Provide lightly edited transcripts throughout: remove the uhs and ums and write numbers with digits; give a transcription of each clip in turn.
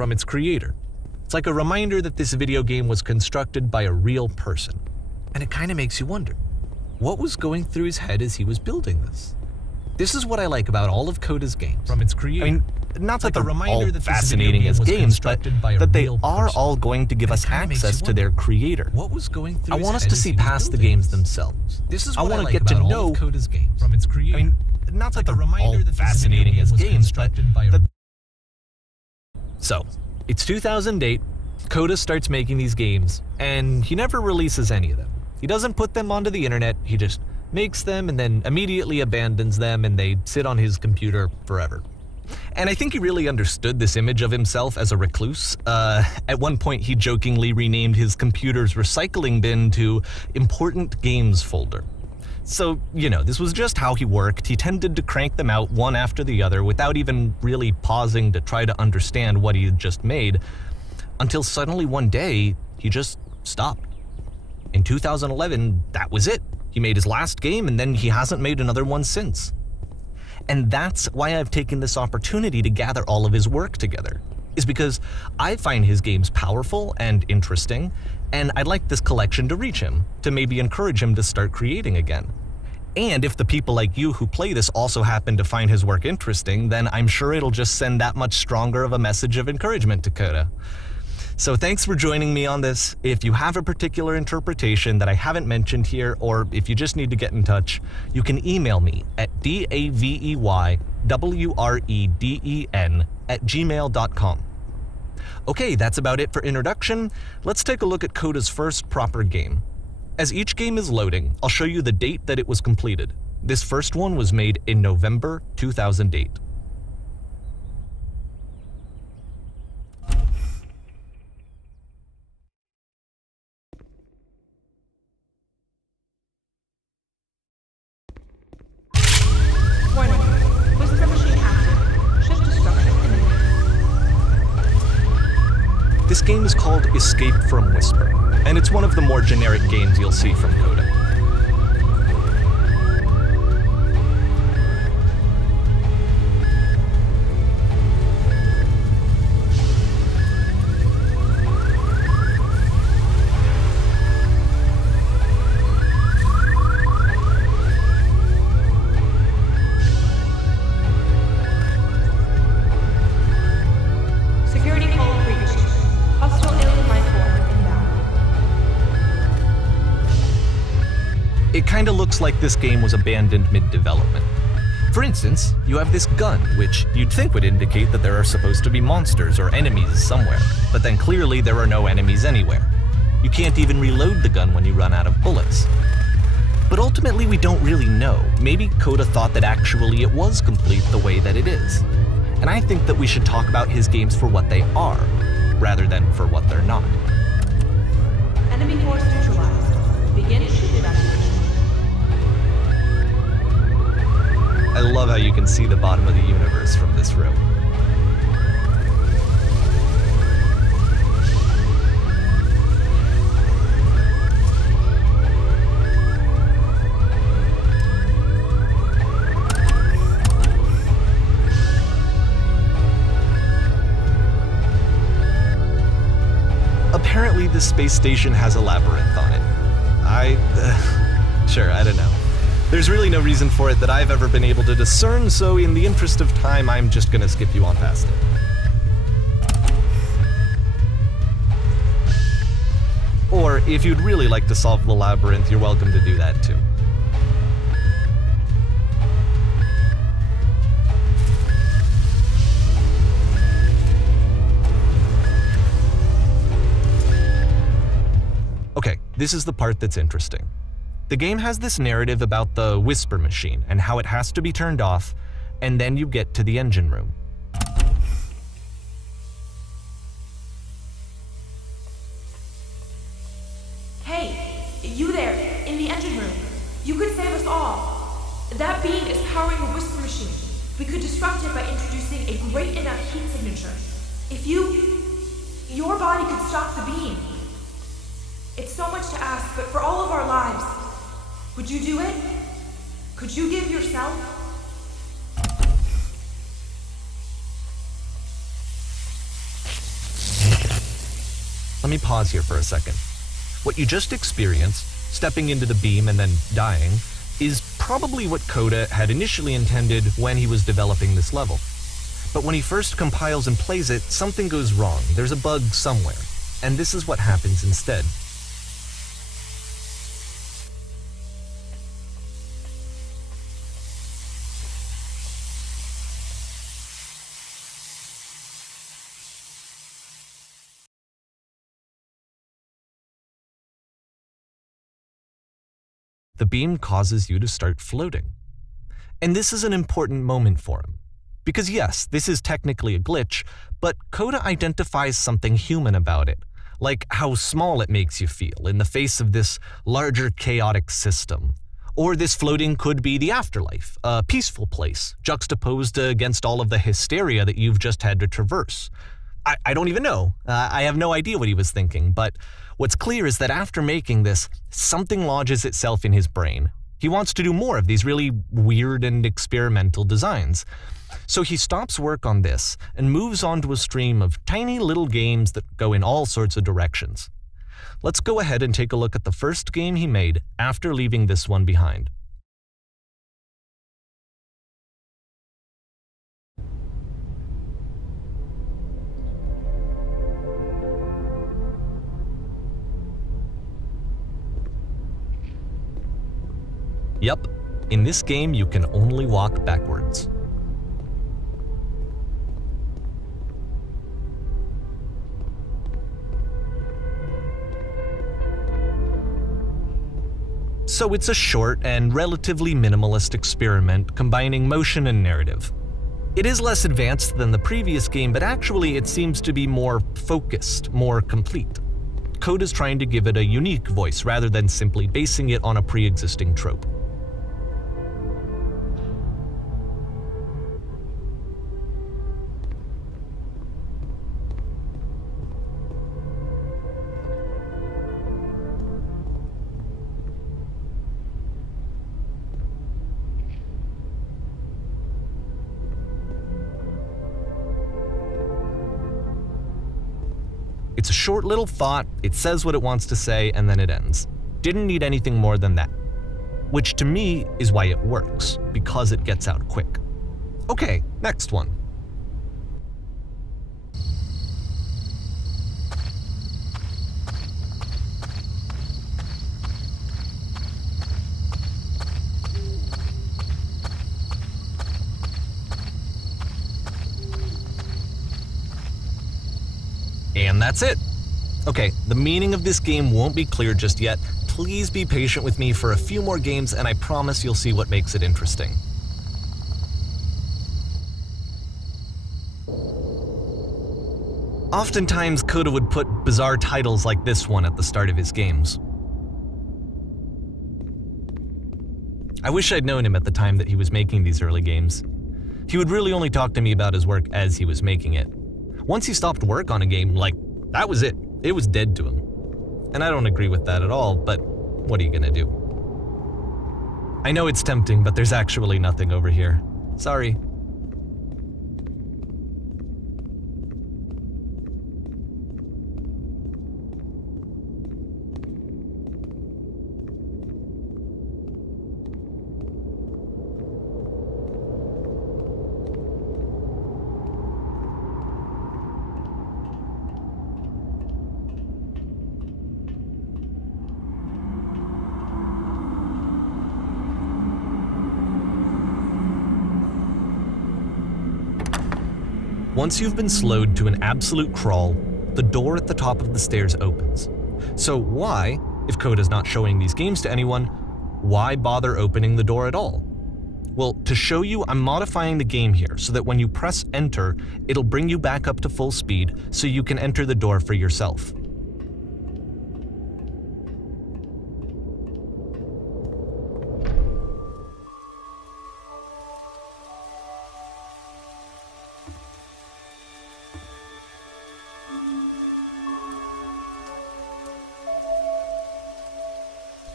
from its creator. It's like a reminder that this video game was constructed by a real person. And it kind of makes you wonder, what was going through his head as he was building this? This is what I like about all of Coda's games. From its creator. I mean, not that they're all fascinating as games, but that they are all going to give us access to their creator. What was going through I his want us head to as see he was past the building games this? themselves. This is I what I want to like get to about all know of Coda's games. From its creator. I mean, not that they're all fascinating as games, but So, it's 2008, Coda starts making these games, and he never releases any of them. He doesn't put them onto the internet, he just makes them and then immediately abandons them, and they sit on his computer forever. And I think he really understood this image of himself as a recluse. At one point, he jokingly renamed his computer's recycling bin to Important Games Folder. So, you know, this was just how he worked. He tended to crank them out one after the other without even really pausing to try to understand what he had just made, until suddenly one day, he just stopped. In 2011, that was it. He made his last game, and then he hasn't made another one since. And that's why I've taken this opportunity to gather all of his work together, is because I find his games powerful and interesting, and I'd like this collection to reach him, to maybe encourage him to start creating again. And if the people like you who play this also happen to find his work interesting, then I'm sure it'll just send that much stronger of a message of encouragement to Coda. So thanks for joining me on this. If you have a particular interpretation that I haven't mentioned here, or if you just need to get in touch, you can email me at daveyWreden@gmail.com. Okay, that's about it for introduction. Let's take a look at Coda's first proper game. As each game is loading, I'll show you the date that it was completed. This first one was made in November 2008. This game is called Escape from Whisper, and it's one of the more generic games you'll see from Coda. It kinda looks like this game was abandoned mid-development. For instance, you have this gun, which you'd think would indicate that there are supposed to be monsters or enemies somewhere, but then clearly there are no enemies anywhere. You can't even reload the gun when you run out of bullets. But ultimately we don't really know. Maybe Coda thought that actually it was complete the way that it is. And I think that we should talk about his games for what they are, rather than for what they're not. Enemy force neutralized. Begin ship evacuation. I love how you can see the bottom of the universe from this room. Apparently this space station has a labyrinth on it. Sure, I don't know. There's really no reason for it that I've ever been able to discern, so in the interest of time, I'm just gonna skip you on past it. Or if you'd really like to solve the labyrinth, you're welcome to do that too. Okay, this is the part that's interesting. The game has this narrative about the whisper machine and how it has to be turned off, and then you get to the engine room. Hey, you there, in the engine room. You could save us all. That beam is powering the whisper machine. We could disrupt it by introducing a great enough heat signature. If your body could stop the beam. It's so much to ask, but for all of our lives, would you do it? Could you give yourself? let me pause here for a second. What you just experienced, stepping into the beam and then dying, is probably what Coda had initially intended when he was developing this level. But when he first compiles and plays it, something goes wrong. There's a bug somewhere. And this is what happens instead. The beam causes you to start floating. And this is an important moment for him. Because yes, this is technically a glitch, but Coda identifies something human about it, like how small it makes you feel in the face of this larger chaotic system. Or this floating could be the afterlife, a peaceful place, juxtaposed against all of the hysteria that you've just had to traverse. I don't even know. I have no idea what he was thinking, but what's clear is that after making this, something lodges itself in his brain. He wants to do more of these really weird and experimental designs. So he stops work on this and moves on to a stream of tiny little games that go in all sorts of directions. Let's go ahead and take a look at the first game he made after leaving this one behind. Yup, in this game you can only walk backwards. So it's a short and relatively minimalist experiment combining motion and narrative. It is less advanced than the previous game, but actually it seems to be more focused, more complete. Coda's trying to give it a unique voice rather than simply basing it on a pre-existing trope. It's a short little thought, it says what it wants to say, and then it ends. Didn't need anything more than that. Which to me is why it works, because it gets out quick. Okay, next one. And that's it. Okay, the meaning of this game won't be clear just yet. Please be patient with me for a few more games and I promise you'll see what makes it interesting. Oftentimes, Coda would put bizarre titles like this one at the start of his games. I wish I'd known him at the time that he was making these early games. He would really only talk to me about his work as he was making it. Once he stopped work on a game, like, that was it. It was dead to him. And I don't agree with that at all, but what are you gonna do? I know it's tempting, but there's actually nothing over here. Sorry. Once you've been slowed to an absolute crawl, the door at the top of the stairs opens. So why, if Coda's not showing these games to anyone, why bother opening the door at all? Well, to show you, I'm modifying the game here so that when you press enter, it'll bring you back up to full speed so you can enter the door for yourself.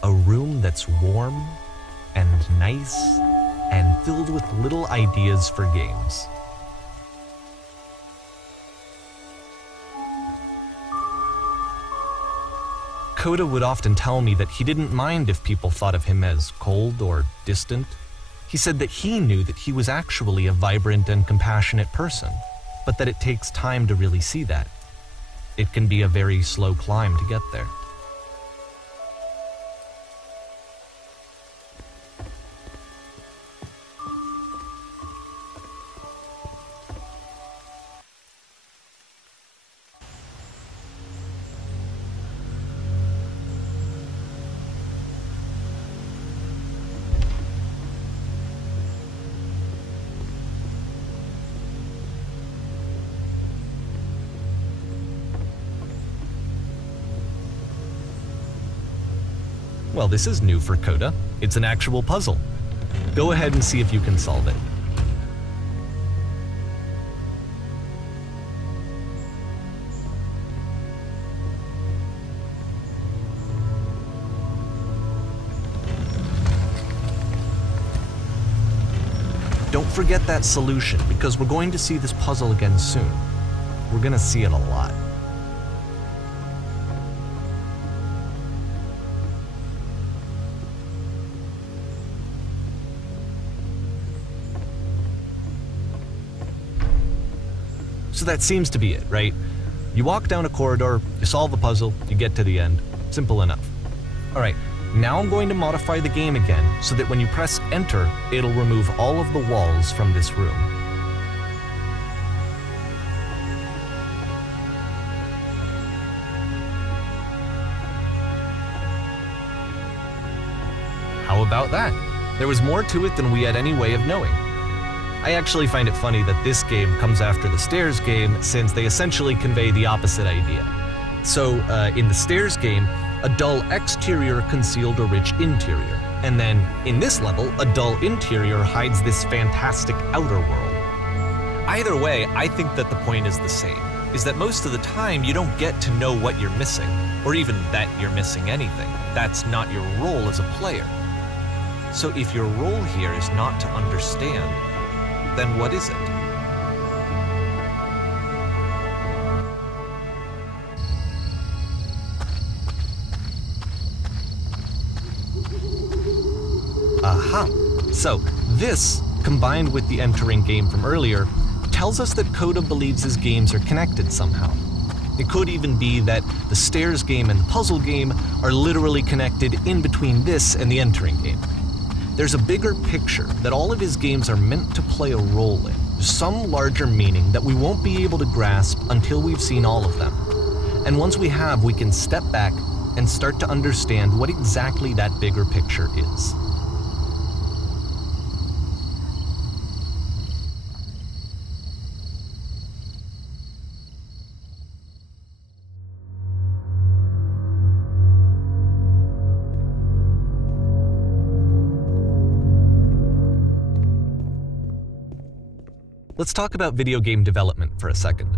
A room that's warm and nice and filled with little ideas for games. Coda would often tell me that he didn't mind if people thought of him as cold or distant. He said that he knew that he was actually a vibrant and compassionate person, but that it takes time to really see that. It can be a very slow climb to get there. Well, this is new for Coda. It's an actual puzzle. Go ahead and see if you can solve it. Don't forget that solution, because we're going to see this puzzle again soon. We're going to see it a lot. So that seems to be it, right? You walk down a corridor, you solve a puzzle, you get to the end. Simple enough. All right, now I'm going to modify the game again so that when you press enter, it'll remove all of the walls from this room. How about that? There was more to it than we had any way of knowing. I actually find it funny that this game comes after the stairs game, since they essentially convey the opposite idea. So, in the stairs game, a dull exterior concealed a rich interior. And then, in this level, a dull interior hides this fantastic outer world. Either way, I think that the point is the same, is that most of the time you don't get to know what you're missing, or even that you're missing anything. That's not your role as a player. So if your role here is not to understand, then what is it? Aha! So, this, combined with the entering game from earlier, tells us that Coda believes his games are connected somehow. It could even be that the stairs game and the puzzle game are literally connected in between this and the entering game. There's a bigger picture that all of his games are meant to play a role in, some larger meaning that we won't be able to grasp until we've seen all of them. And once we have, we can step back and start to understand what exactly that bigger picture is. Let's talk about video game development for a second.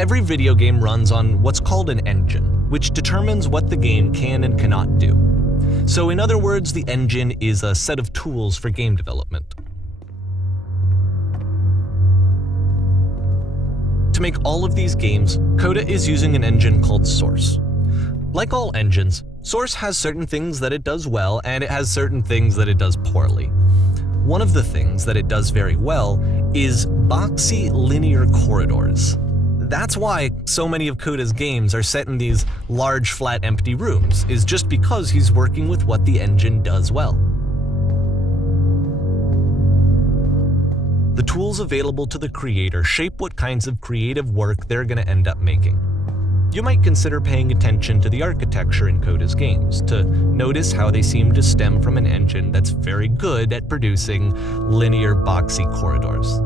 Every video game runs on what's called an engine, which determines what the game can and cannot do. So in other words, the engine is a set of tools for game development. To make all of these games, Coda is using an engine called Source. Like all engines, Source has certain things that it does well, and it has certain things that it does poorly. One of the things that it does very well is boxy linear corridors. That's why so many of Coda's games are set in these large, flat, empty rooms, is just because he's working with what the engine does well. The tools available to the creator shape what kinds of creative work they're going to end up making. You might consider paying attention to the architecture in Coda's games, to notice how they seem to stem from an engine that's very good at producing linear, boxy corridors.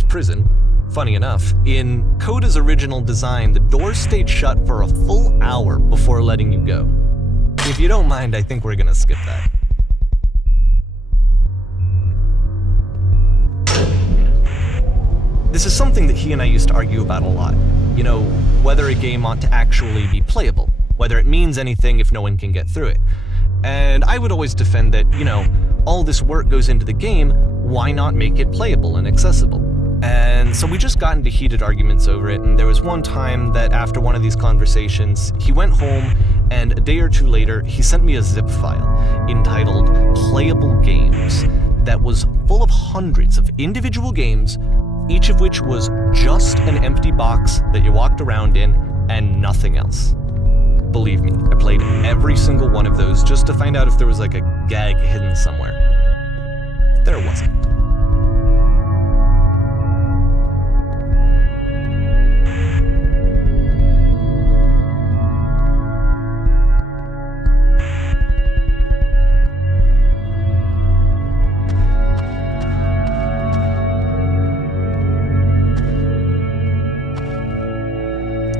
this prison, funny enough, in Coda's original design, the doors stayed shut for a full hour before letting you go. If you don't mind, I think we're gonna skip that. This is something that he and I used to argue about a lot. You know, whether a game ought to actually be playable, whether it means anything if no one can get through it. And I would always defend that, you know, all this work goes into the game, why not make it playable and accessible? And so we just got into heated arguments over it, and there was one time that after one of these conversations, he went home, and a day or two later, he sent me a zip file entitled Playable Games that was full of hundreds of individual games, each of which was just an empty box that you walked around in and nothing else. Believe me, I played every single one of those just to find out if there was like a gag hidden somewhere. There wasn't.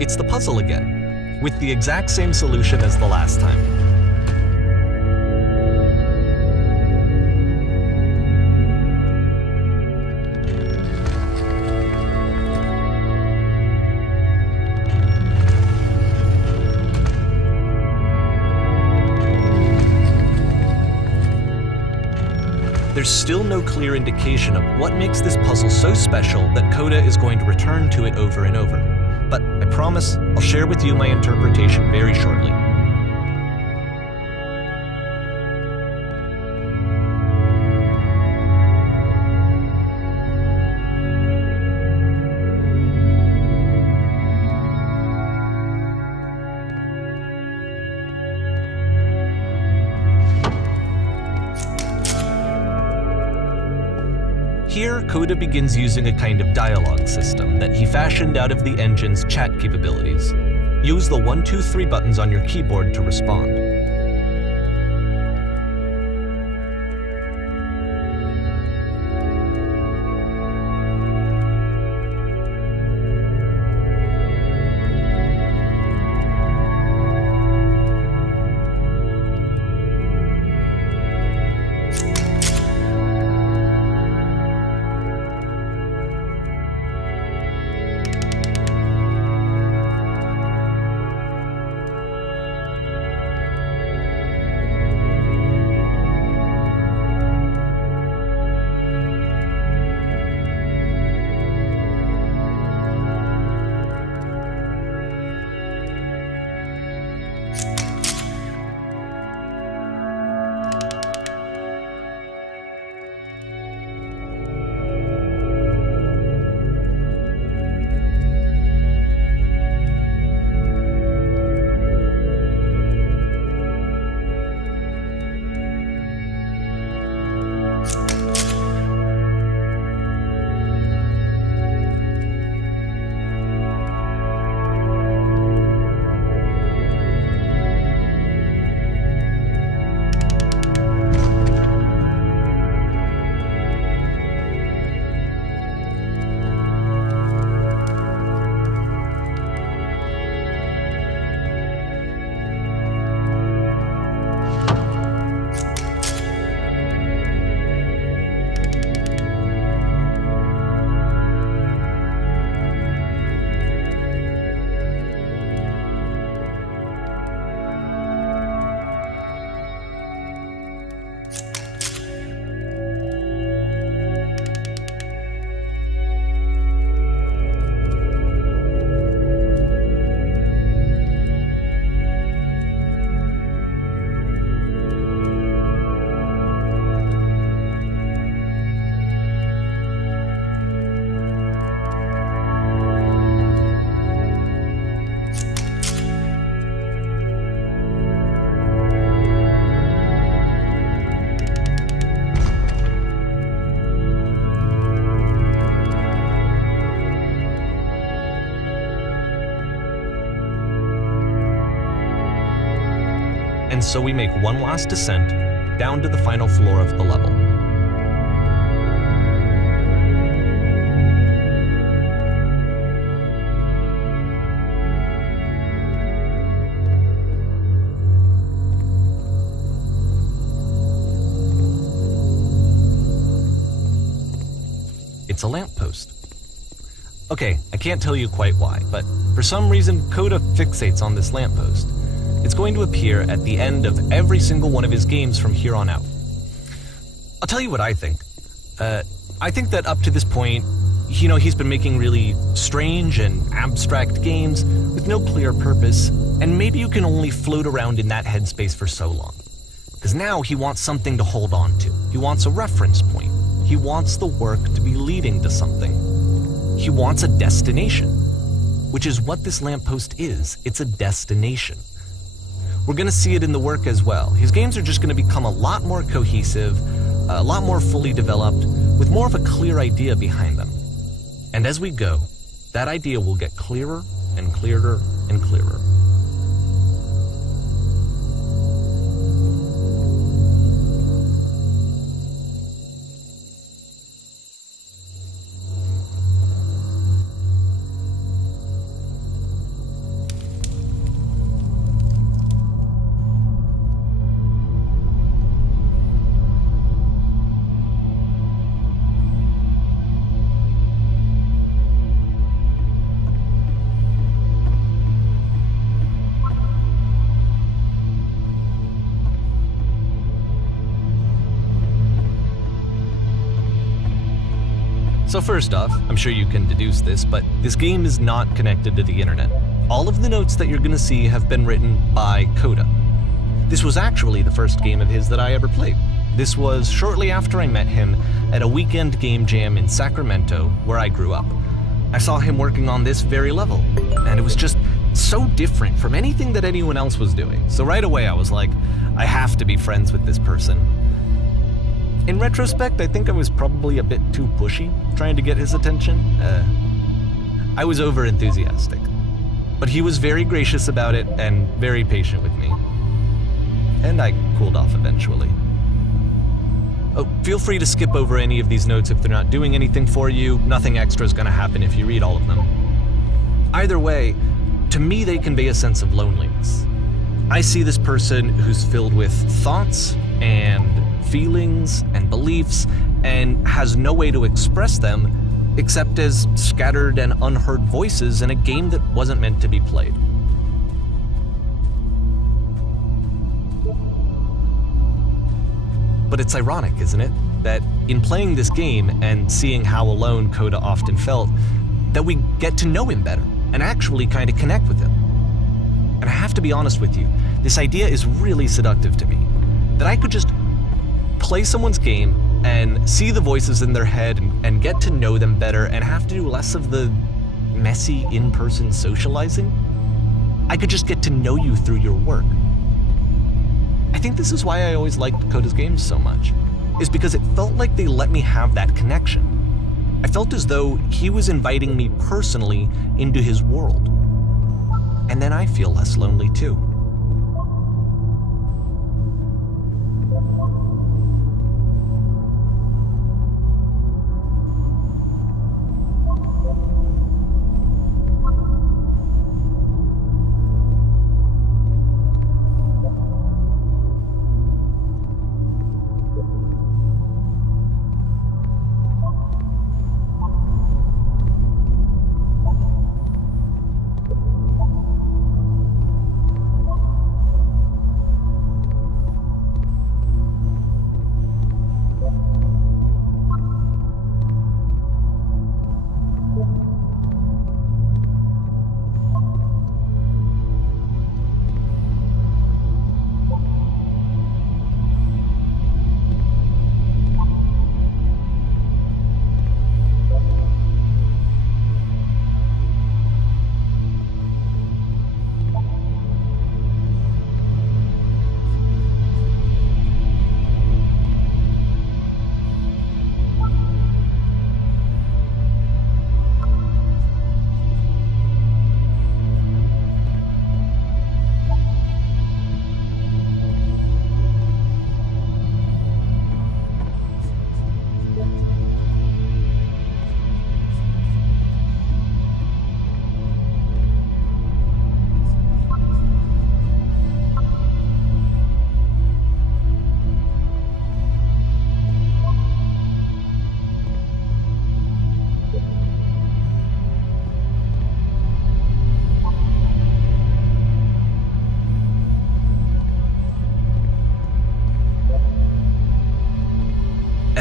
It's the puzzle again, with the exact same solution as the last time. There's still no clear indication of what makes this puzzle so special that Coda is going to return to it over and over. But I promise I'll share with you my interpretation very shortly. Here, Coda begins using a kind of dialogue system that he fashioned out of the engine's chat capabilities. Use the 1, 2, 3 buttons on your keyboard to respond. And so we make one last descent down to the final floor of the level. It's a lamppost. Okay, I can't tell you quite why, but for some reason Coda fixates on this lamppost. It's going to appear at the end of every single one of his games from here on out. I'll tell you what I think. I think that up to this point, he's been making really strange and abstract games with no clear purpose, and maybe you can only float around in that headspace for so long. Because now he wants something to hold on to. He wants a reference point. He wants the work to be leading to something. He wants a destination, which is what this lamppost is. It's a destination. We're going to see it in the work as well. His games are just going to become a lot more cohesive, a lot more fully developed, with more of a clear idea behind them. And as we go, that idea will get clearer and clearer and clearer. So first off, I'm sure you can deduce this, but this game is not connected to the internet. All of the notes that you're going to see have been written by Coda. This was actually the first game of his that I ever played. This was shortly after I met him at a weekend game jam in Sacramento, where I grew up. I saw him working on this very level, and it was just so different from anything that anyone else was doing. So right away I was like, I have to be friends with this person. In retrospect, I think I was probably a bit too pushy, trying to get his attention. I was over-enthusiastic. But he was very gracious about it and very patient with me. And I cooled off eventually. Oh, feel free to skip over any of these notes if they're not doing anything for you. Nothing extra is going to happen if you read all of them. Either way, to me they convey a sense of loneliness. I see this person who's filled with thoughts and feelings and beliefs and has no way to express them except as scattered and unheard voices in a game that wasn't meant to be played. But it's ironic, isn't it, that in playing this game and seeing how alone Coda often felt, that we get to know him better and actually kind of connect with him. And I have to be honest with you, this idea is really seductive to me, that I could just play someone's game and see the voices in their head and get to know them better and have to do less of the messy in-person socializing. I could just get to know you through your work. I think this is why I always liked Coda's games so much, is because it felt like they let me have that connection. I felt as though he was inviting me personally into his world. And then I feel less lonely too.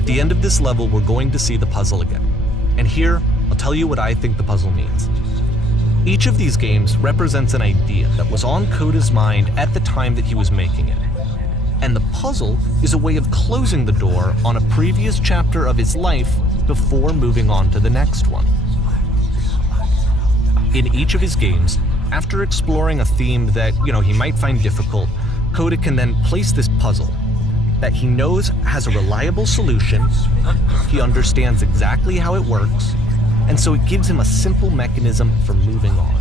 the end of this level, we're going to see the puzzle again. And here, I'll tell you what I think the puzzle means. Each of these games represents an idea that was on Coda's mind at the time that he was making it. And the puzzle is a way of closing the door on a previous chapter of his life before moving on to the next one. In each of his games, after exploring a theme that, he might find difficult, Coda can then place this puzzle that he knows has a reliable solution, he understands exactly how it works, and so it gives him a simple mechanism for moving on.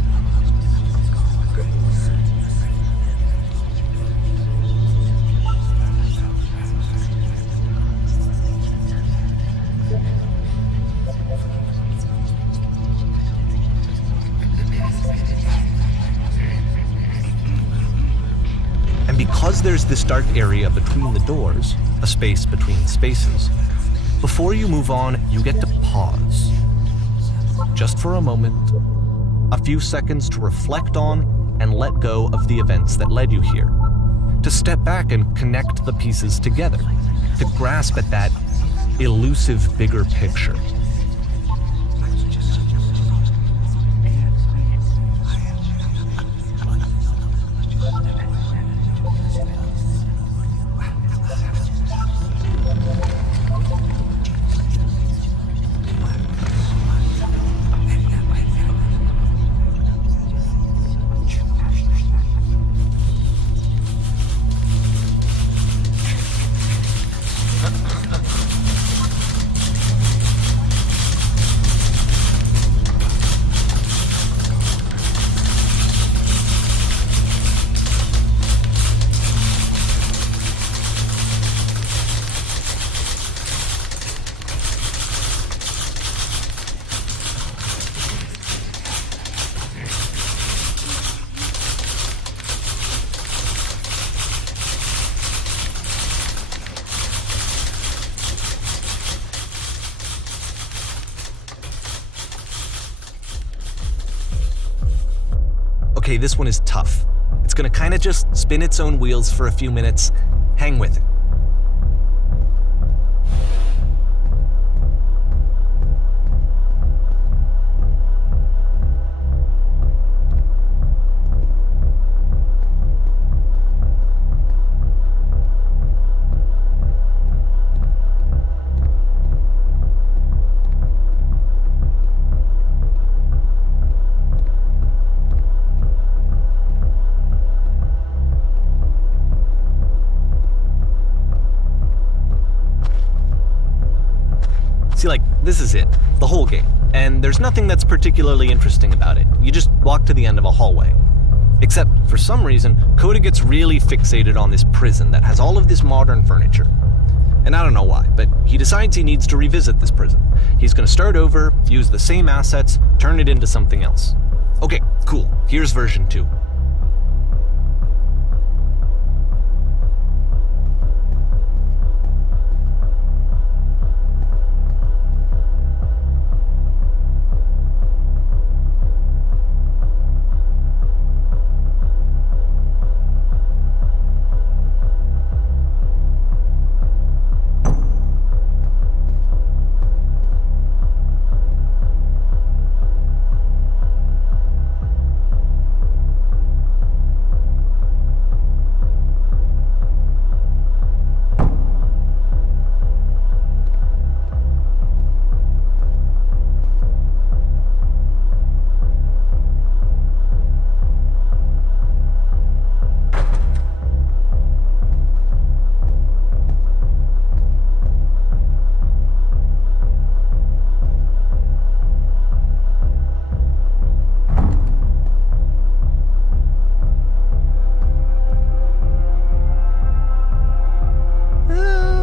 And because there's this dark area between the doors, a space between spaces, before you move on, you get to pause. Just for a moment, a few seconds to reflect on and let go of the events that led you here, to step back and connect the pieces together, to grasp at that elusive bigger picture. Okay, this one is tough. It's gonna kind of just spin its own wheels for a few minutes. Hang with it. See, this is it, the whole game, and there's nothing that's particularly interesting about it. You just walk to the end of a hallway. Except, for some reason, Coda gets really fixated on this prison that has all of this modern furniture. And I don't know why, but he decides he needs to revisit this prison. He's gonna start over, use the same assets, turn it into something else. Okay, cool, here's version 2.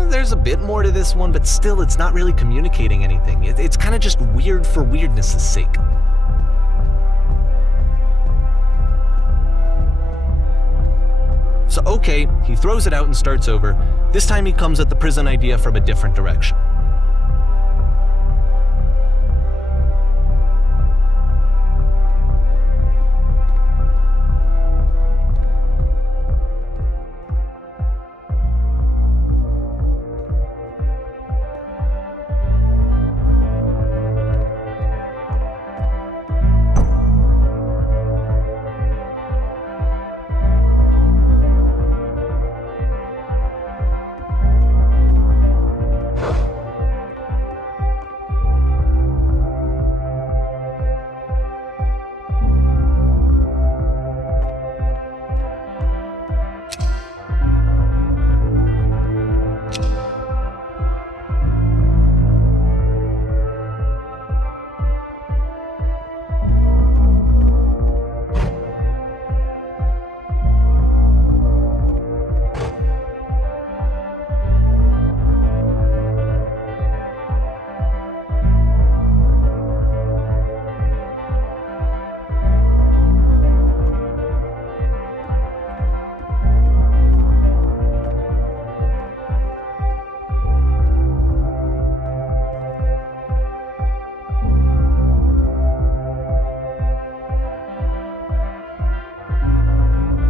There's a bit more to this one, but still it's not really communicating anything. It's kind of just weird for weirdness' sake. So okay, he throws it out and starts over. This time he comes at the prison idea from a different direction.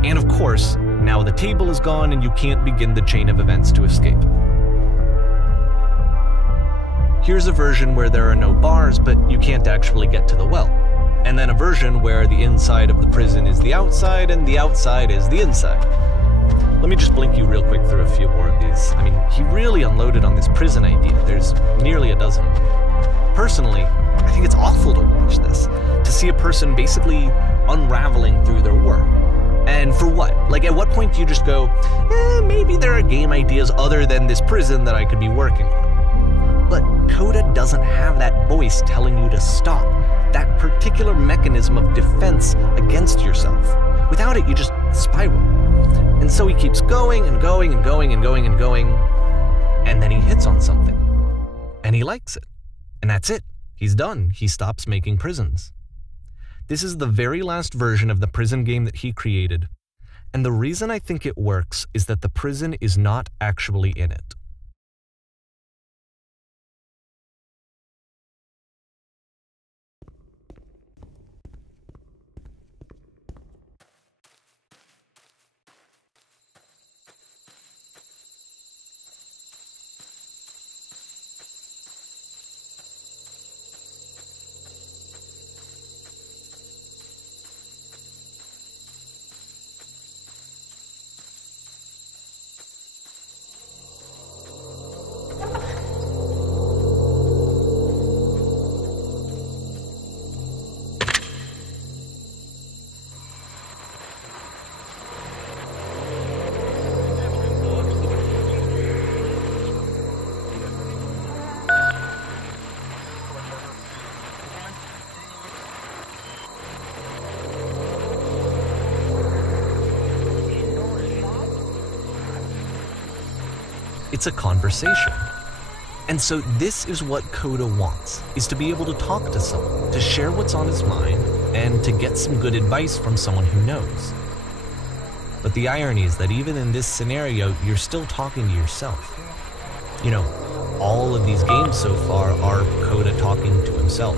And of course, now the table is gone and you can't begin the chain of events to escape. Here's a version where there are no bars, but you can't actually get to the well. And then a version where the inside of the prison is the outside and the outside is the inside. Let me just blink you real quick through a few more of these. I mean, he really unloaded on this prison idea. There's nearly a dozen. Personally, I think it's awful to watch this, to see a person basically unraveling through their work. And for what? Like, at what point do you just go, maybe there are game ideas other than this prison that I could be working on? But Coda doesn't have that voice telling you to stop, that particular mechanism of defense against yourself. Without it, you just spiral. And so he keeps going and going and going and going and going, and then he hits on something. And he likes it. And that's it. He's done. He stops making prisons. This is the very last version of the prison game that he created, and the reason I think it works is that the prison is not actually in it. It's a conversation. And so this is what Coda wants, is to be able to talk to someone, to share what's on his mind, and to get some good advice from someone who knows. But the irony is that even in this scenario, you're still talking to yourself. You know, all of these games so far are Coda talking to himself.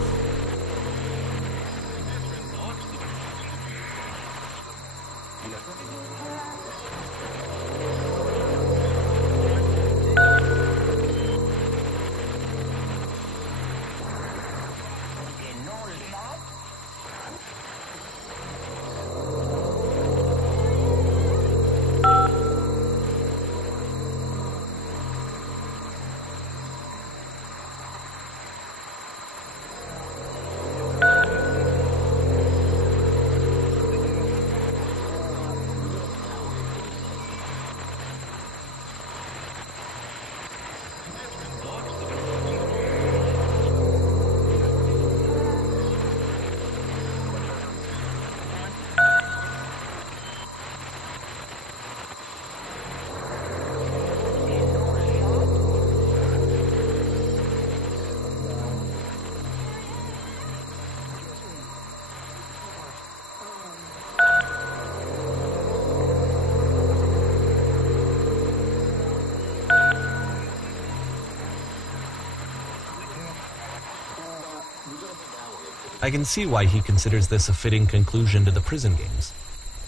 I can see why he considers this a fitting conclusion to the prison games.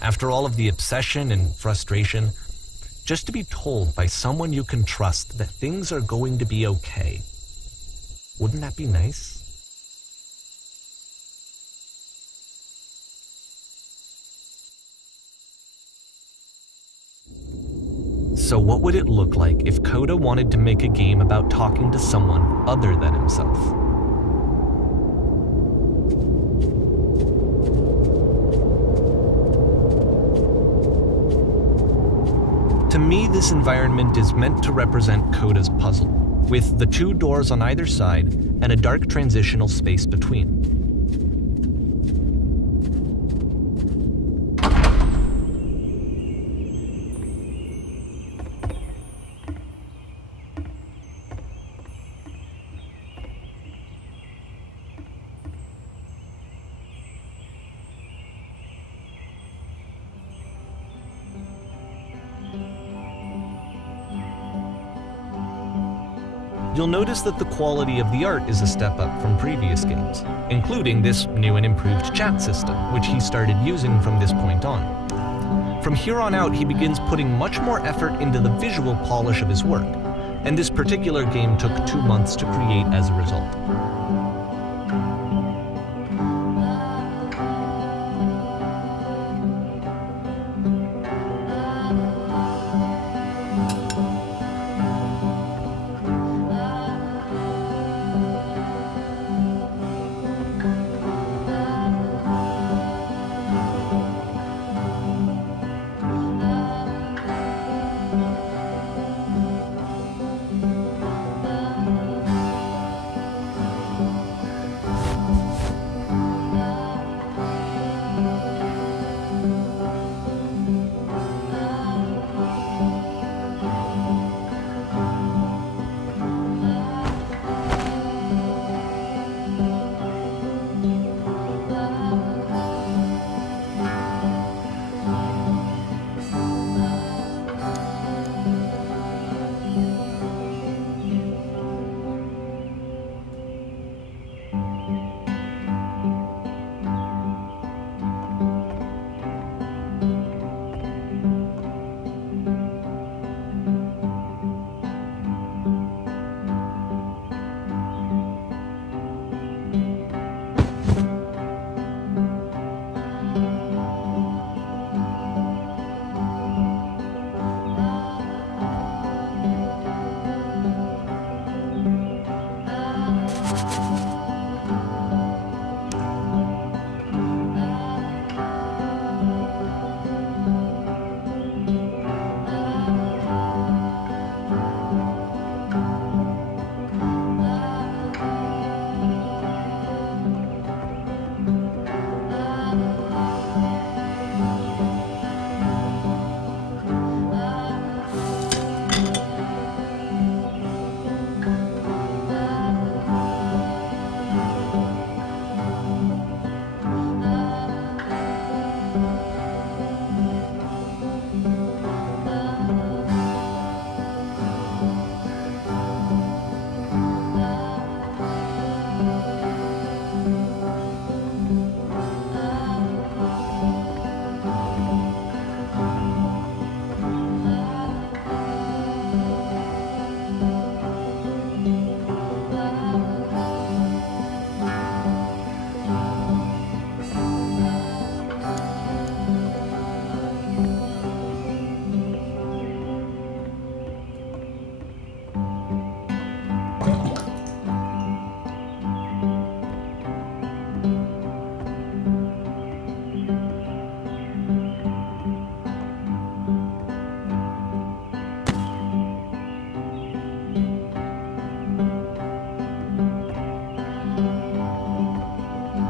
After all of the obsession and frustration, just to be told by someone you can trust that things are going to be okay. Wouldn't that be nice? So what would it look like if Coda wanted to make a game about talking to someone other than himself? To me, this environment is meant to represent Coda's puzzle, with the two doors on either side and a dark transitional space between. You'll notice that the quality of the art is a step up from previous games, including this new and improved chat system, which he started using from this point on. From here on out, he begins putting much more effort into the visual polish of his work, and this particular game took 2 months to create as a result.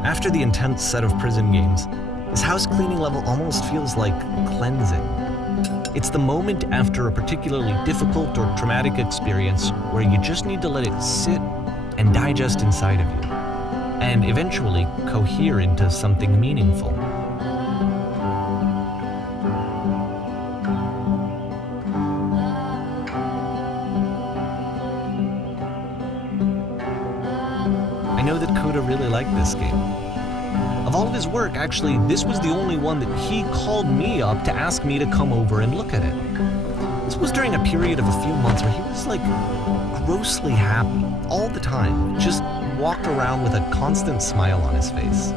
After the intense set of prison games, this house cleaning level almost feels like cleansing. It's the moment after a particularly difficult or traumatic experience where you just need to let it sit and digest inside of you, and eventually cohere into something meaningful. I know that Coda really liked this game. Of all of his work, actually, this was the only one that he called me up to ask me to come over and look at it. This was during a period of a few months where he was like grossly happy all the time, just walked around with a constant smile on his face.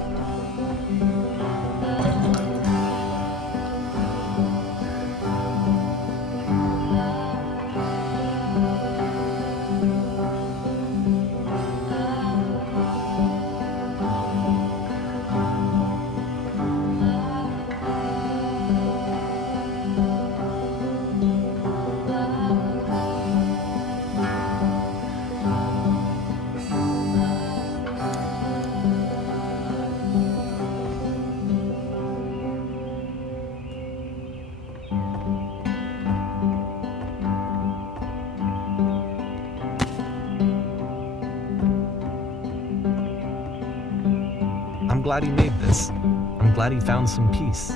I'm glad he made this. I'm glad he found some peace.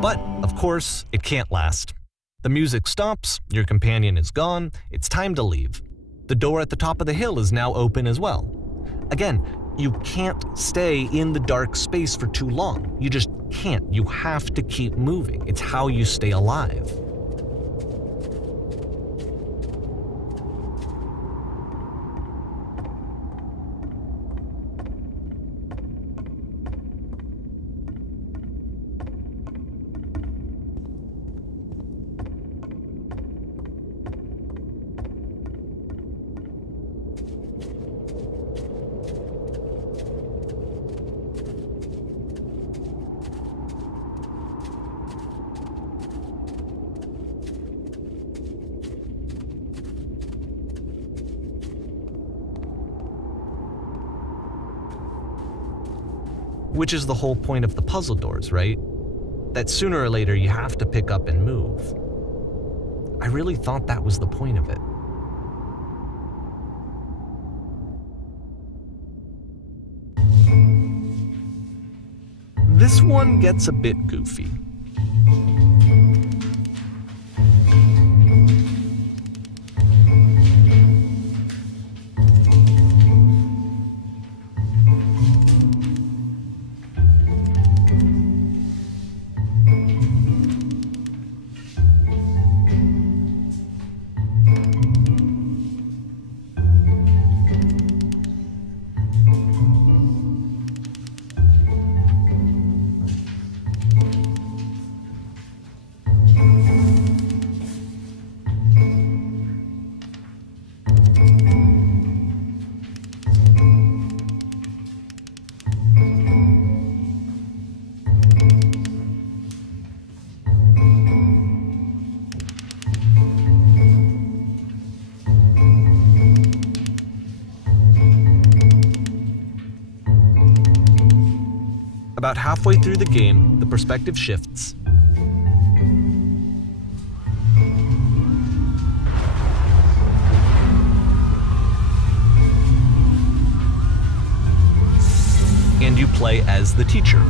But, of course, it can't last. The music stops, your companion is gone, it's time to leave. The door at the top of the hill is now open as well. Again, You can't stay in the dark space for too long. You just can't. You have to keep moving. It's how you stay alive. Which is the whole point of the puzzle doors, right? That sooner or later you have to pick up and move. I really thought that was the point of it. This one gets a bit goofy. About halfway through the game, the perspective shifts. And you play as the teacher.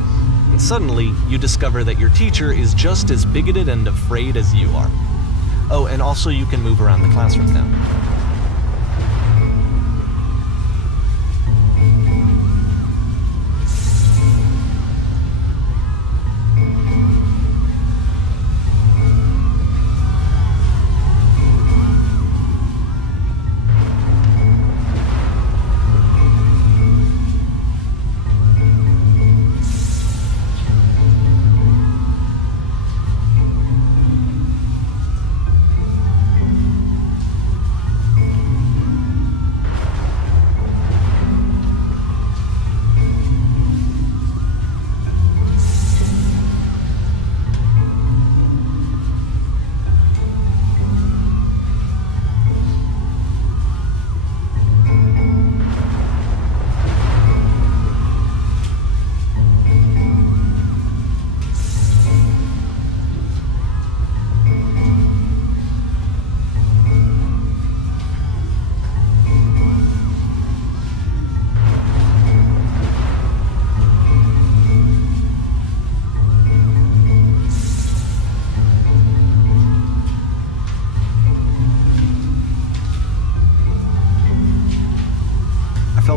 And suddenly, you discover that your teacher is just as bigoted and afraid as you are. Oh, and also you can move around the classroom now.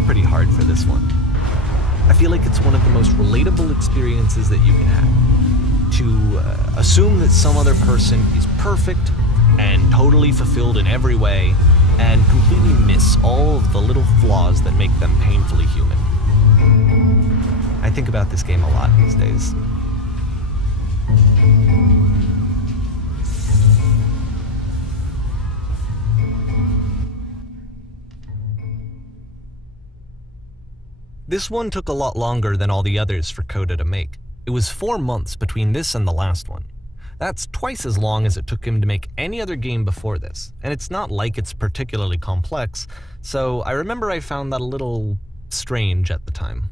Pretty hard for this one. I feel like it's one of the most relatable experiences that you can have. To assume that some other person is perfect and totally fulfilled in every way, and completely miss all of the little flaws that make them painfully human. I think about this game a lot these days. This one took a lot longer than all the others for Coda to make. It was 4 months between this and the last one. That's twice as long as it took him to make any other game before this, and it's not like it's particularly complex, so I remember I found that a little strange at the time.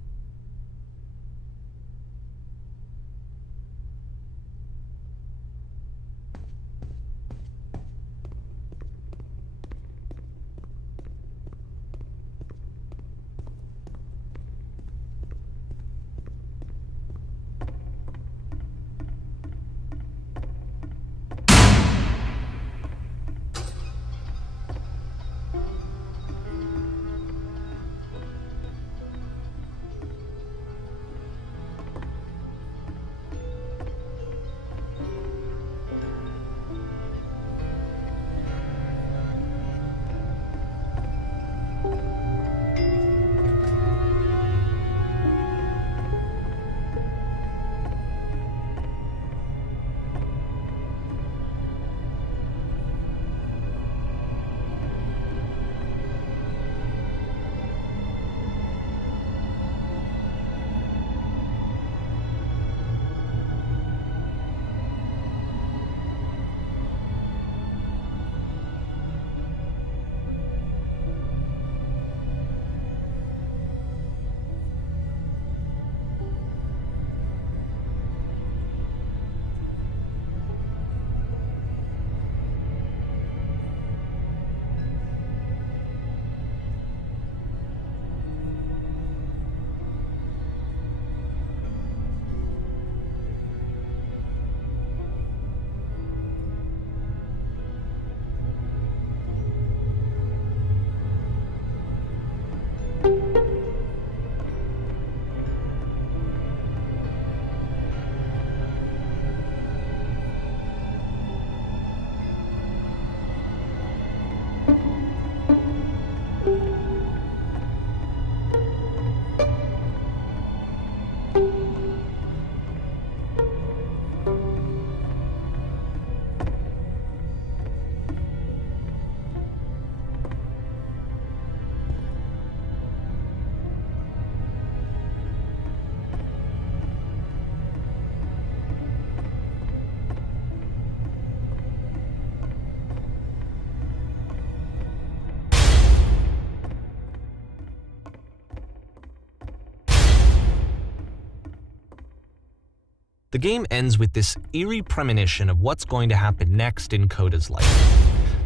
The game ends with this eerie premonition of what's going to happen next in Coda's life.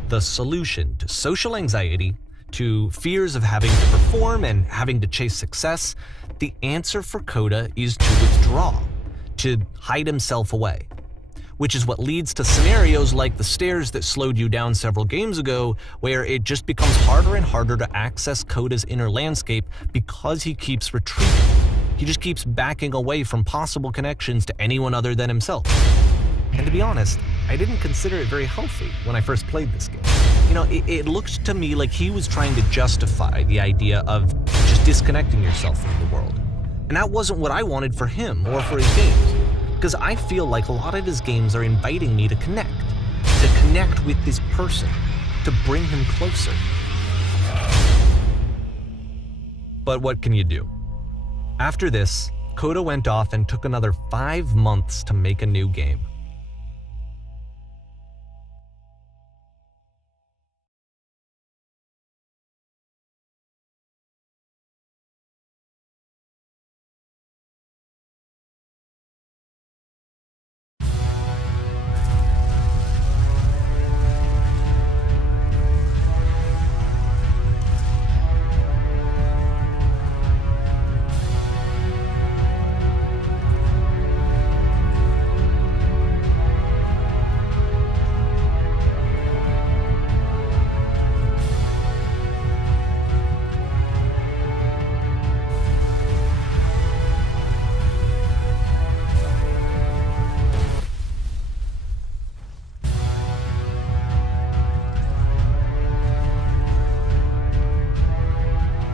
The solution to social anxiety, to fears of having to perform and having to chase success, the answer for Coda is to withdraw, to hide himself away. Which is what leads to scenarios like the stairs that slowed you down several games ago, where it just becomes harder and harder to access Coda's inner landscape because he keeps retreating. He just keeps backing away from possible connections to anyone other than himself. And to be honest, I didn't consider it very healthy when I first played this game. You know, it looked to me like he was trying to justify the idea of just disconnecting yourself from the world. And that wasn't what I wanted for him or for his games. Because I feel like a lot of his games are inviting me to connect with this person, to bring him closer. But what can you do? After this, Coda went off and took another 5 months to make a new game.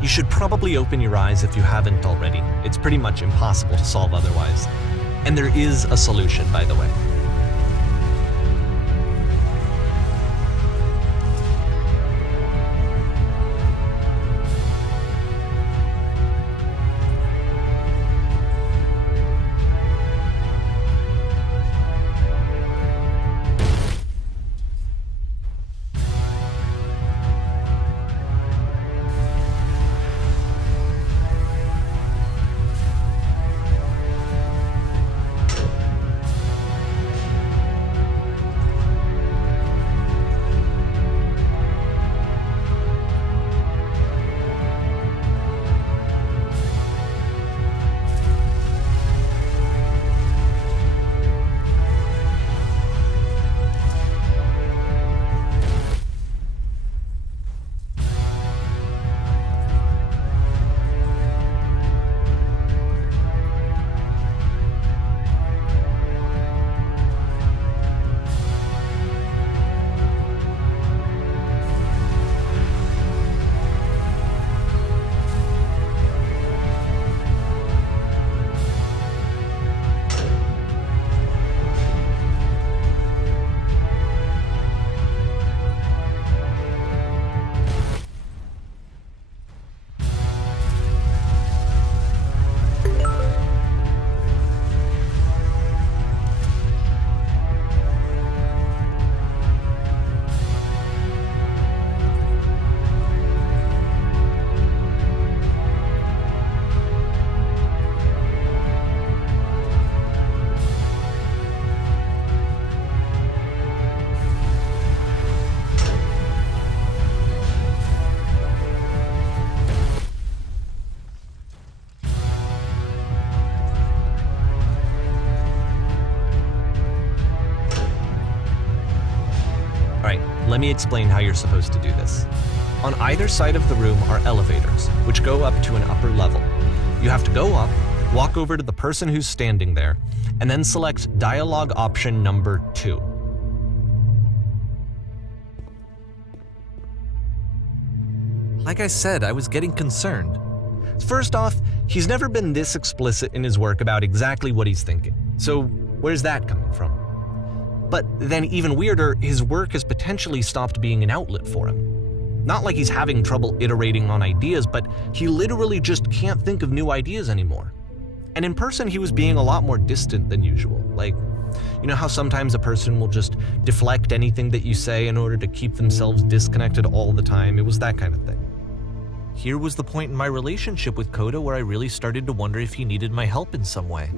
You should probably open your eyes if you haven't already. It's pretty much impossible to solve otherwise. And there is a solution, by the way. Let me explain how you're supposed to do this. On either side of the room are elevators, which go up to an upper level. You have to go up, walk over to the person who's standing there, and then select dialogue option number 2. Like I said, I was getting concerned. First off, he's never been this explicit in his work about exactly what he's thinking. So where's that coming from? But then even weirder, his work has potentially stopped being an outlet for him. Not like he's having trouble iterating on ideas, but he literally just can't think of new ideas anymore. And in person, he was being a lot more distant than usual. Like, you know how sometimes a person will just deflect anything that you say in order to keep themselves disconnected all the time? It was that kind of thing. Here was the point in my relationship with Coda where I really started to wonder if he needed my help in some way.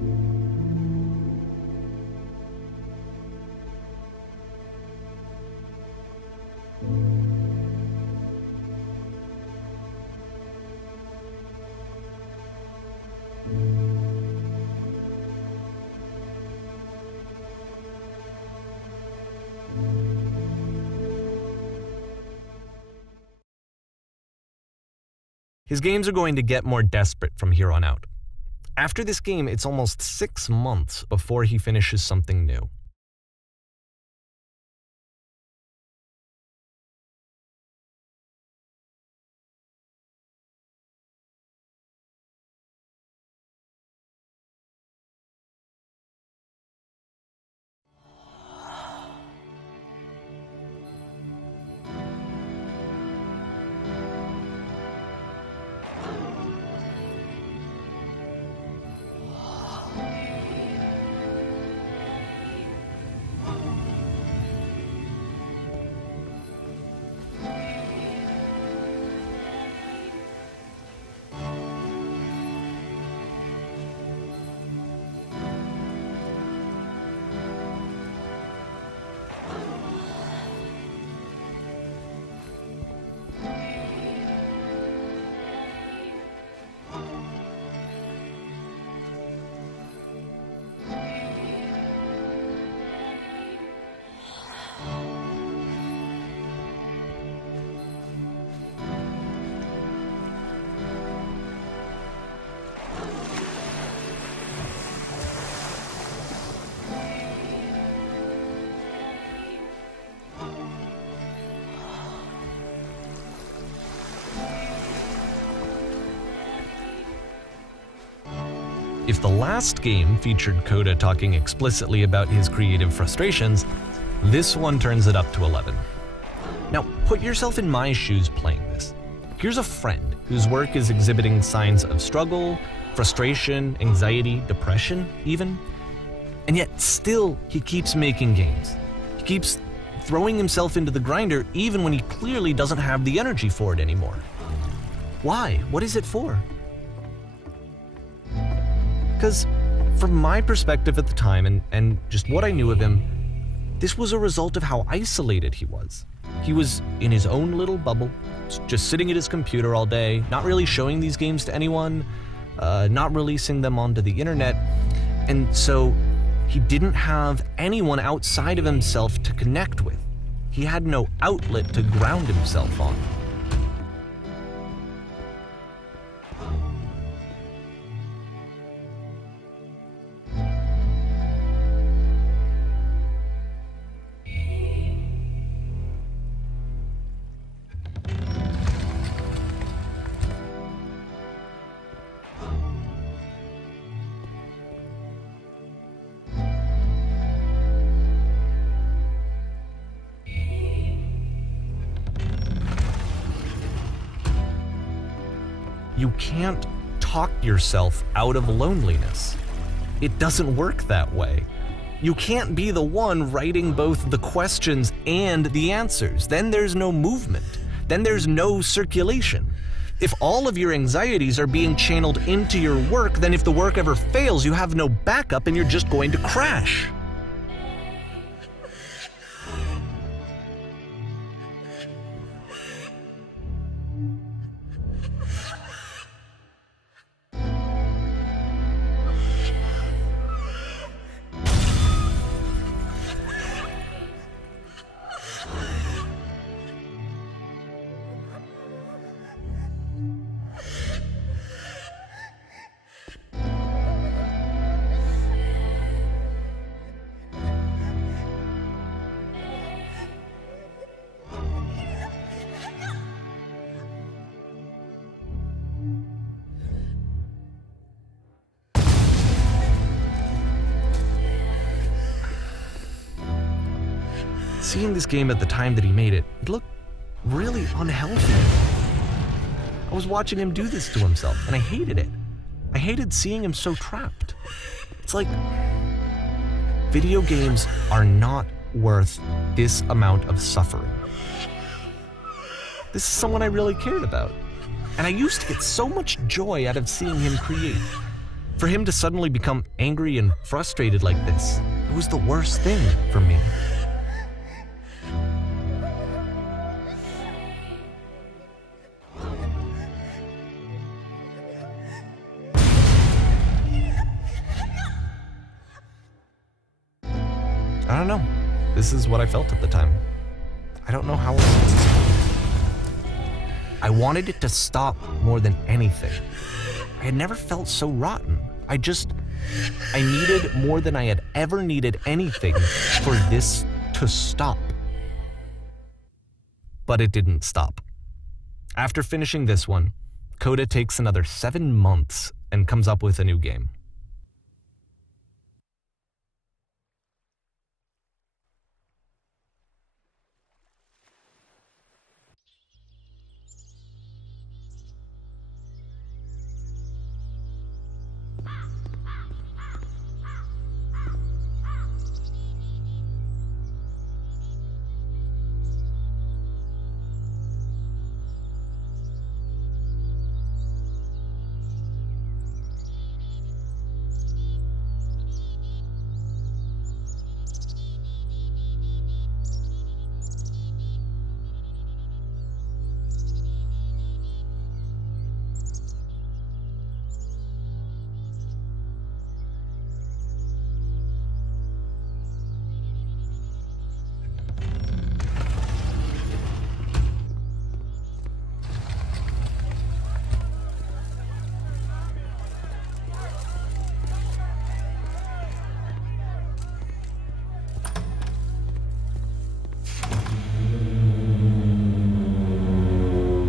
His games are going to get more desperate from here on out. After this game, it's almost 6 months before he finishes something new. If the last game featured Coda talking explicitly about his creative frustrations, this one turns it up to 11. Now, put yourself in my shoes playing this. Here's a friend whose work is exhibiting signs of struggle, frustration, anxiety, depression even, and yet still he keeps making games. He keeps throwing himself into the grinder even when he clearly doesn't have the energy for it anymore. Why? What is it for? Because from my perspective at the time and just what I knew of him, this was a result of how isolated he was. He was in his own little bubble, just sitting at his computer all day, not really showing these games to anyone, not releasing them onto the internet, and so he didn't have anyone outside of himself to connect with. He had no outlet to ground himself on. You can't talk yourself out of loneliness. It doesn't work that way. You can't be the one writing both the questions and the answers. Then there's no movement. Then there's no circulation. If all of your anxieties are being channeled into your work, then if the work ever fails, you have no backup and you're just going to crash. Seeing this game at the time that he made it, it looked really unhealthy. I was watching him do this to himself, and I hated it. I hated seeing him so trapped. It's like, video games are not worth this amount of suffering. This is someone I really cared about, and I used to get so much joy out of seeing him create. For him to suddenly become angry and frustrated like this, it was the worst thing for me. I don't know. This is what I felt at the time. I don't know how else to explain it. I wanted it to stop more than anything. I had never felt so rotten. I needed more than I had ever needed anything for this to stop. But it didn't stop. After finishing this one, Coda takes another 7 months and comes up with a new game.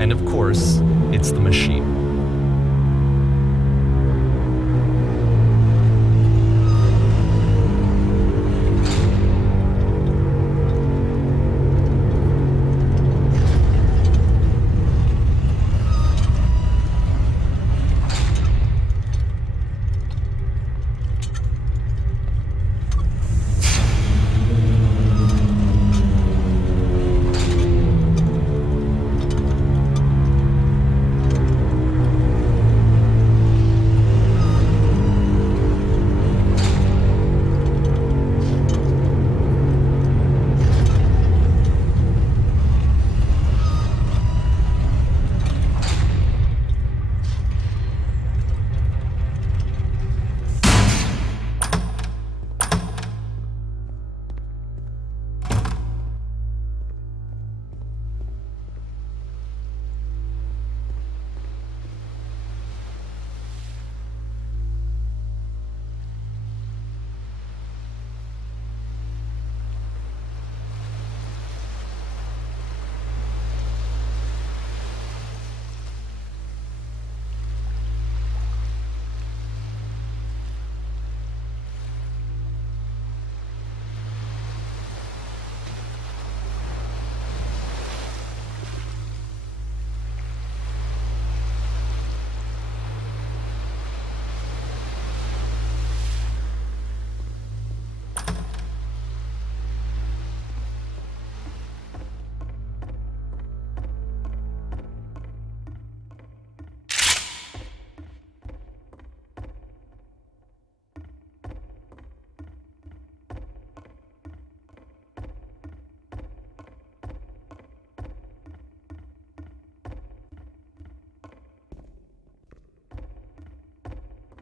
And of course, it's the machine.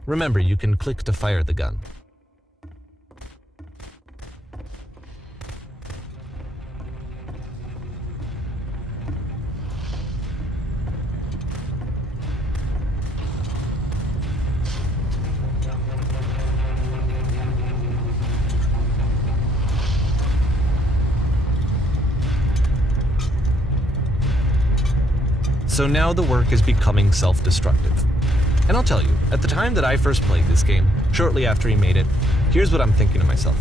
Remember, you can click to fire the gun. So now the work is becoming self-destructive. And I'll tell you, at the time that I first played this game, shortly after he made it, here's what I'm thinking to myself.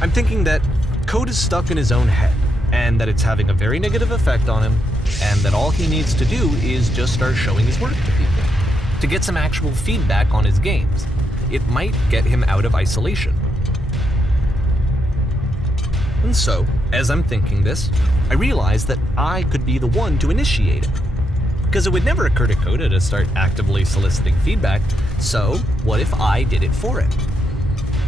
I'm thinking that Code is stuck in his own head, and that it's having a very negative effect on him, and that all he needs to do is just start showing his work to people, to get some actual feedback on his games. It might get him out of isolation. And so, as I'm thinking this, I realize that I could be the one to initiate it. Because it would never occur to Coda to start actively soliciting feedback, so what if I did it for him?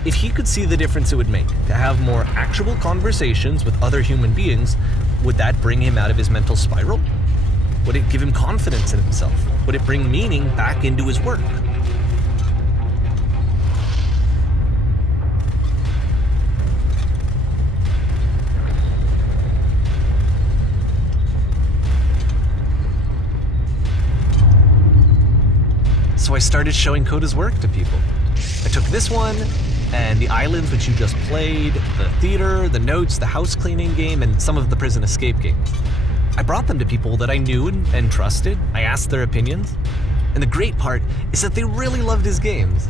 If he could see the difference it would make to have more actual conversations with other human beings, would that bring him out of his mental spiral? Would it give him confidence in himself? Would it bring meaning back into his work? So I started showing Coda's work to people. I took this one, and the islands which you just played, the theater, the notes, the house cleaning game, and some of the prison escape games. I brought them to people that I knew and trusted. I asked their opinions. And the great part is that they really loved his games.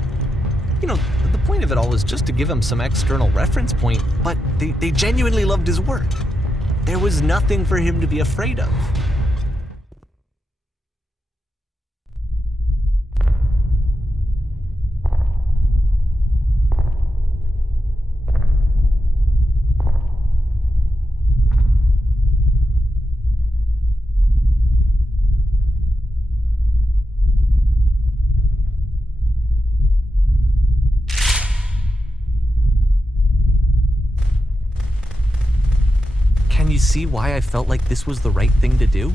You know, the point of it all was just to give him some external reference point, but they genuinely loved his work. There was nothing for him to be afraid of. Can you see why I felt like this was the right thing to do?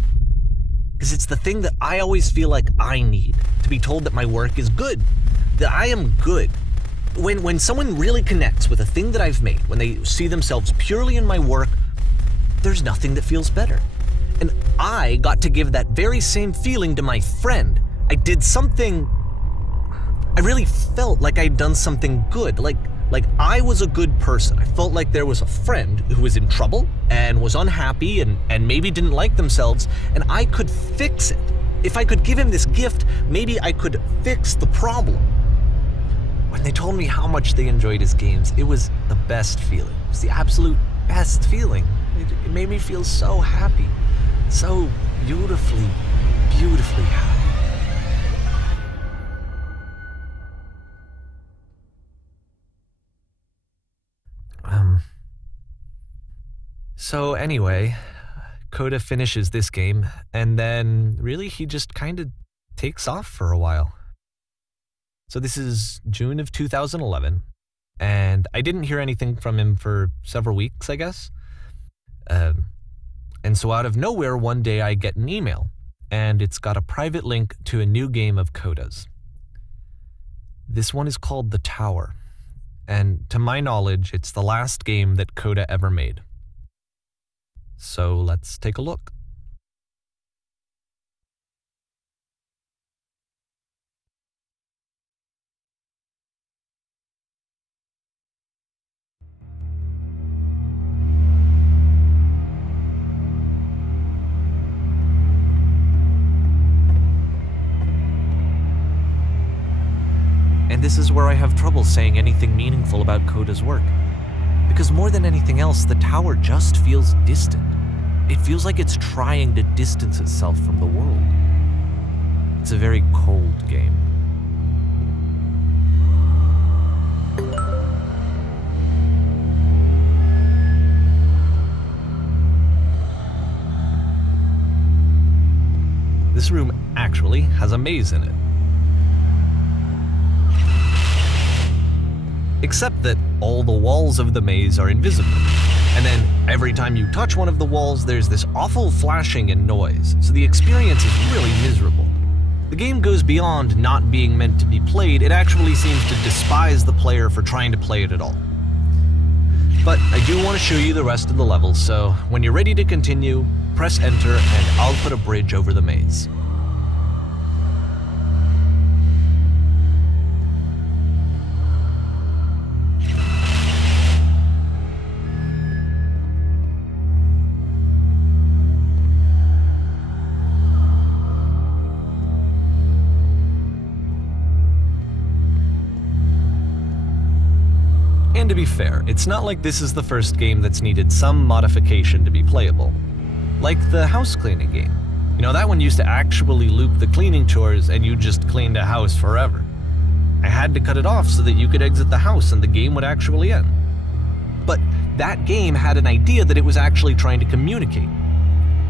Because it's the thing that I always feel like I need, to be told that my work is good, that I am good. When someone really connects with a thing that I've made, when they see themselves purely in my work, there's nothing that feels better. And I got to give that very same feeling to my friend. I did something, I really felt like I'd done something good, like I was a good person. I felt like there was a friend who was in trouble and was unhappy and maybe didn't like themselves, and I could fix it. If I could give him this gift, maybe I could fix the problem. When they told me how much they enjoyed his games, it was the best feeling. It was the absolute best feeling. It made me feel so happy, so beautifully, beautifully happy. So anyway, Coda finishes this game, and then really he just kind of takes off for a while. So this is June of 2011, and I didn't hear anything from him for several weeks, I guess. And so out of nowhere, one day I get an email, and it's got a private link to a new game of Coda's. This one is called The Tower, and to my knowledge, it's the last game that Coda ever made. So let's take a look. And this is where I have trouble saying anything meaningful about Coda's work. Because more than anything else, the tower just feels distant. It feels like it's trying to distance itself from the world. It's a very cold game. This room actually has a maze in it. Except that all the walls of the maze are invisible. And then every time you touch one of the walls, there's this awful flashing and noise, so the experience is really miserable. The game goes beyond not being meant to be played, it actually seems to despise the player for trying to play it at all. But I do want to show you the rest of the level, so when you're ready to continue, press enter and I'll put a bridge over the maze. And to be fair, it's not like this is the first game that's needed some modification to be playable. Like the house cleaning game. You know, that one used to actually loop the cleaning chores and you just cleaned a house forever. I had to cut it off so that you could exit the house and the game would actually end. But that game had an idea that it was actually trying to communicate.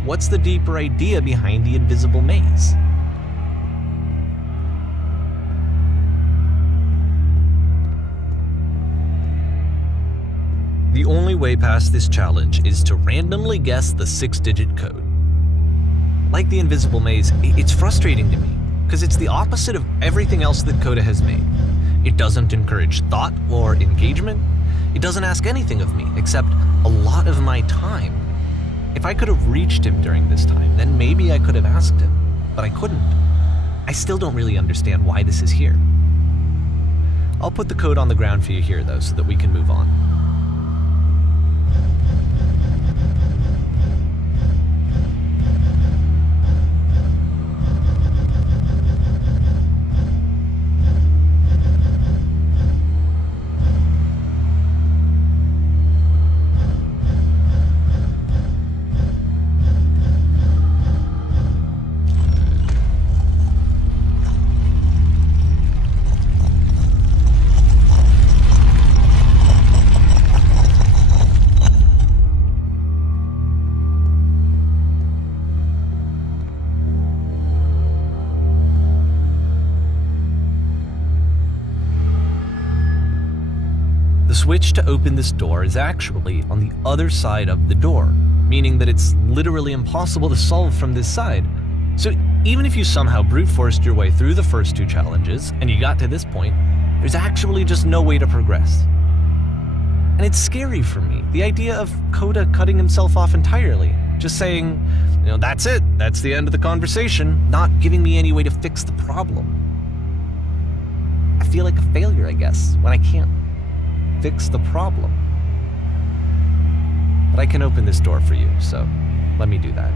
What's the deeper idea behind the invisible maze? The only way past this challenge is to randomly guess the 6-digit code. Like the invisible maze, it's frustrating to me, because it's the opposite of everything else that Coda has made. It doesn't encourage thought or engagement. It doesn't ask anything of me, except a lot of my time. If I could have reached him during this time, then maybe I could have asked him, but I couldn't. I still don't really understand why this is here. I'll put the code on the ground for you here, though, so that we can move on. The switch to open this door is actually on the other side of the door, meaning that it's literally impossible to solve from this side. So even if you somehow brute forced your way through the first 2 challenges and you got to this point, there's actually just no way to progress. And it's scary for me, the idea of Coda cutting himself off entirely, just saying, that's it, that's the end of the conversation, not giving me any way to fix the problem. I feel like a failure, I guess, when I can't fix the problem. But I can open this door for you, so let me do that.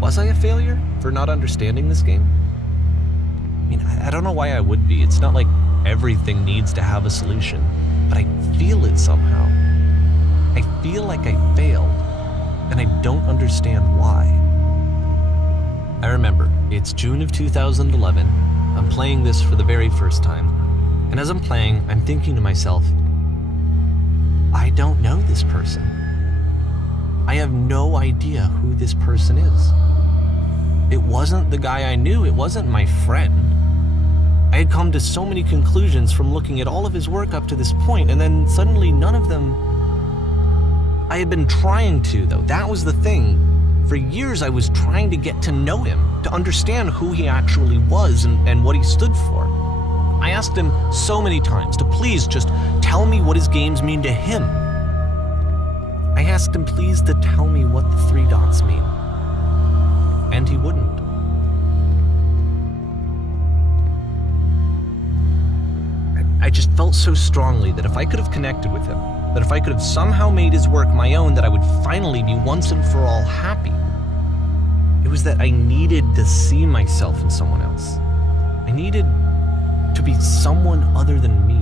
Was I a failure for not understanding this game? I mean, I don't know why I would be. It's not like everything needs to have a solution, but I feel it somehow. I feel like I failed, and I don't understand why. I remember, it's June of 2011, I'm playing this for the very first time, and as I'm playing, I'm thinking to myself, I don't know this person. I have no idea who this person is. It wasn't the guy I knew, it wasn't my friend. I had come to so many conclusions from looking at all of his work up to this point, and then suddenly none of them... I had been trying to, though, that was the thing. For years, I was trying to get to know him, to understand who he actually was and what he stood for. I asked him so many times to please just tell me what his games mean to him. I asked him please to tell me what the 3 dots mean. And he wouldn't. I just felt so strongly that if I could have connected with him, that if I could have somehow made his work my own, that I would finally be once and for all happy. It was that I needed to see myself in someone else. I needed to be someone other than me.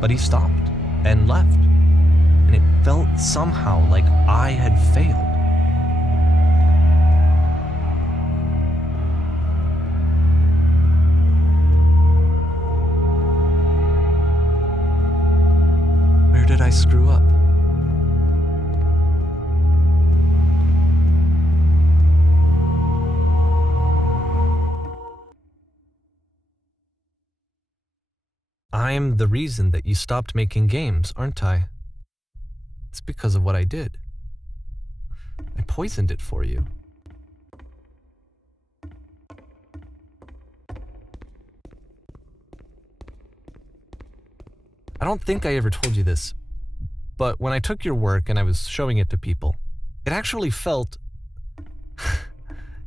But he stopped and left, and it felt somehow like I had failed. Where did I screw up? I'm the reason that you stopped making games, aren't I? It's because of what I did. I poisoned it for you. I don't think I ever told you this, but when I took your work and I was showing it to people, it actually felt...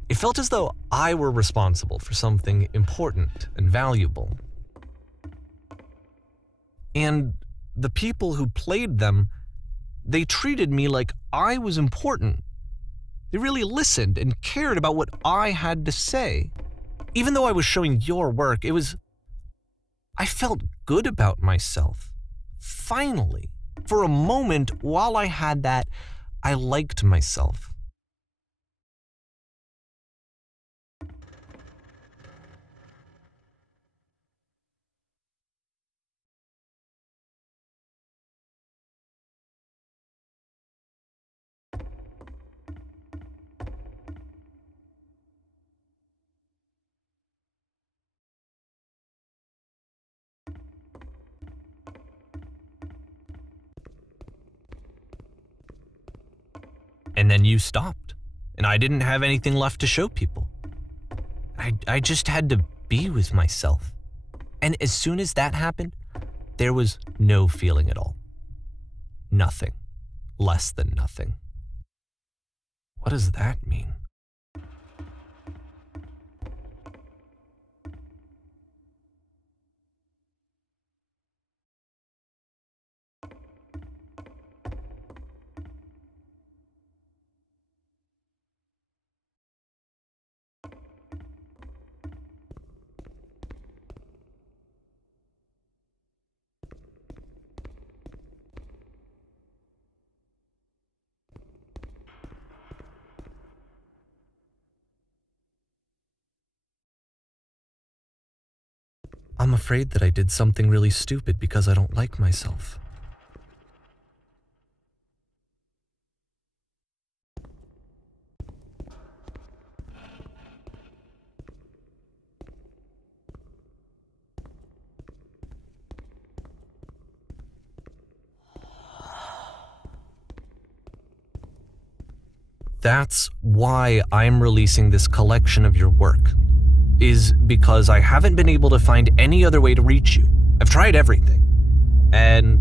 it felt as though I were responsible for something important and valuable. And the people who played them, they treated me like I was important. They really listened and cared about what I had to say. Even though I was showing your work, I felt good about myself. Finally. For a moment, while I had that, I liked myself. And then you stopped, and I didn't have anything left to show people. I just had to be with myself. And as soon as that happened, there was no feeling at all. Nothing. less than nothing. What does that mean? I'm afraid that I did something really stupid because I don't like myself. That's why I'm releasing this collection of your work. Is because I haven't been able to find any other way to reach you. I've tried everything. And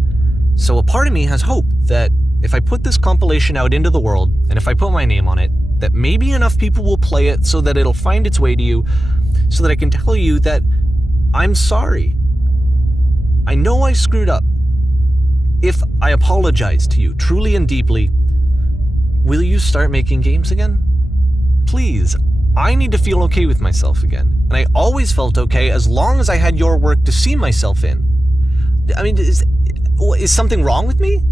so a part of me has hope that if I put this compilation out into the world, and if I put my name on it, that maybe enough people will play it so that it'll find its way to you, so that I can tell you that I'm sorry. I know I screwed up. If I apologize to you truly and deeply, will you start making games again? Please. I need to feel okay with myself again, and I always felt okay as long as I had your work to see myself in. I mean, is something wrong with me?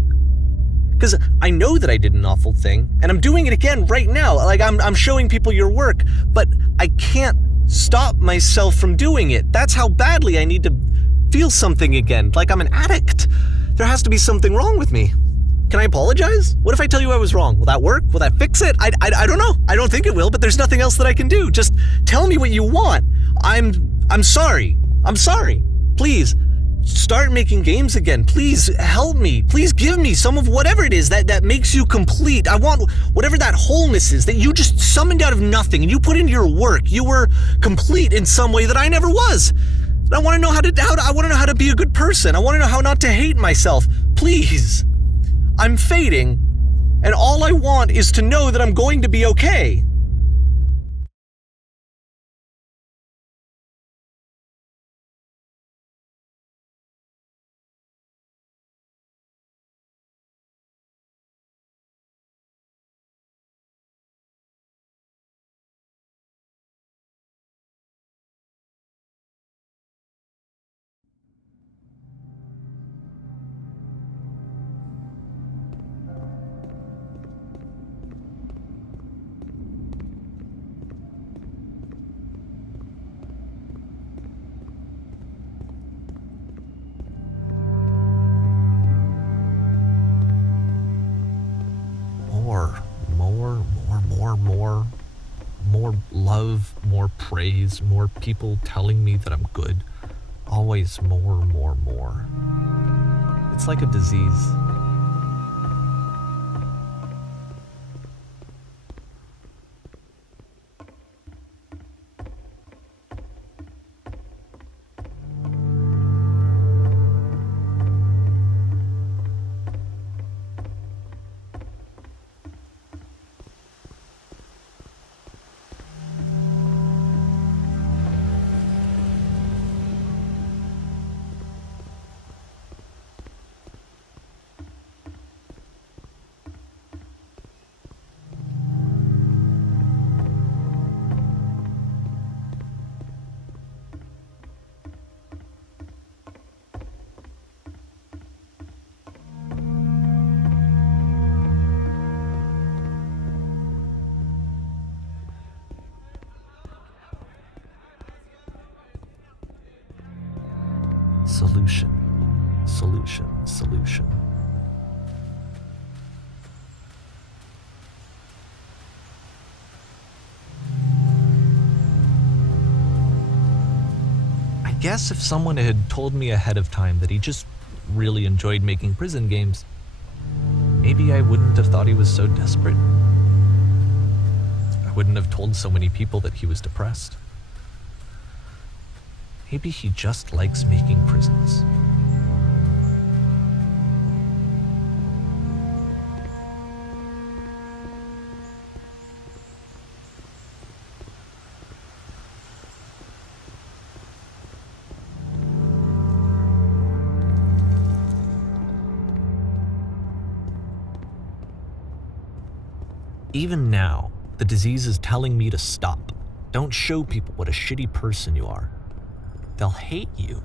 Because I know that I did an awful thing, and I'm doing it again right now. Like, I'm showing people your work, but I can't stop myself from doing it. That's how badly I need to feel something again, like I'm an addict. There has to be something wrong with me. Can I apologize? What if I tell you I was wrong? Will that work? Will that fix it? I don't know. I don't think it will, but there's nothing else that I can do. Just tell me what you want. I'm sorry. I'm sorry. Please, start making games again. Please help me. Please give me some of whatever it is that makes you complete. I want whatever that wholeness is that you just summoned out of nothing and you put into your work. You were complete in some way that I never was. And I want to know I want to know how to be a good person. I want to know how not to hate myself. Please. I'm fading, and all I want is to know that I'm going to be okay. More love, more praise, more people telling me that I'm good. Always more. It's like a disease. Solution. I guess if someone had told me ahead of time that he just really enjoyed making prison games, maybe I wouldn't have thought he was so desperate. I wouldn't have told so many people that he was depressed. Maybe he just likes making prisons. Even now, the disease is telling me to stop. Don't show people what a shitty person you are. They'll hate you.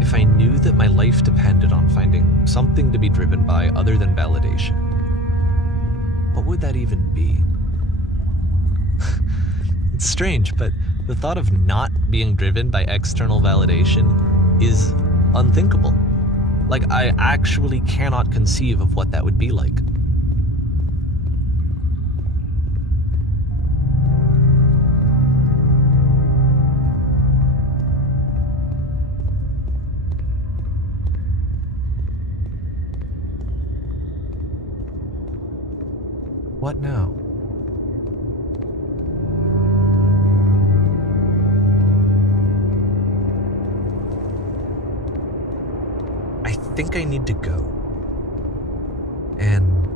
If I knew that my life depended on finding something to be driven by other than validation, what would that even be? It's strange, but the thought of not being driven by external validation is unthinkable. Like, I actually cannot conceive of what that would be like. What now? I think I need to go. And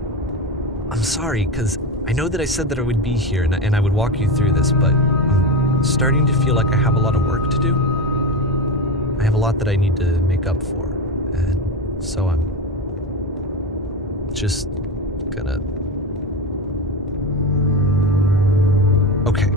I'm sorry, because I know that I said that I would be here and I would walk you through this, but I'm starting to feel like I have a lot of work to do. I have a lot that I need to make up for, and so I'm just gonna... Okay.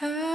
太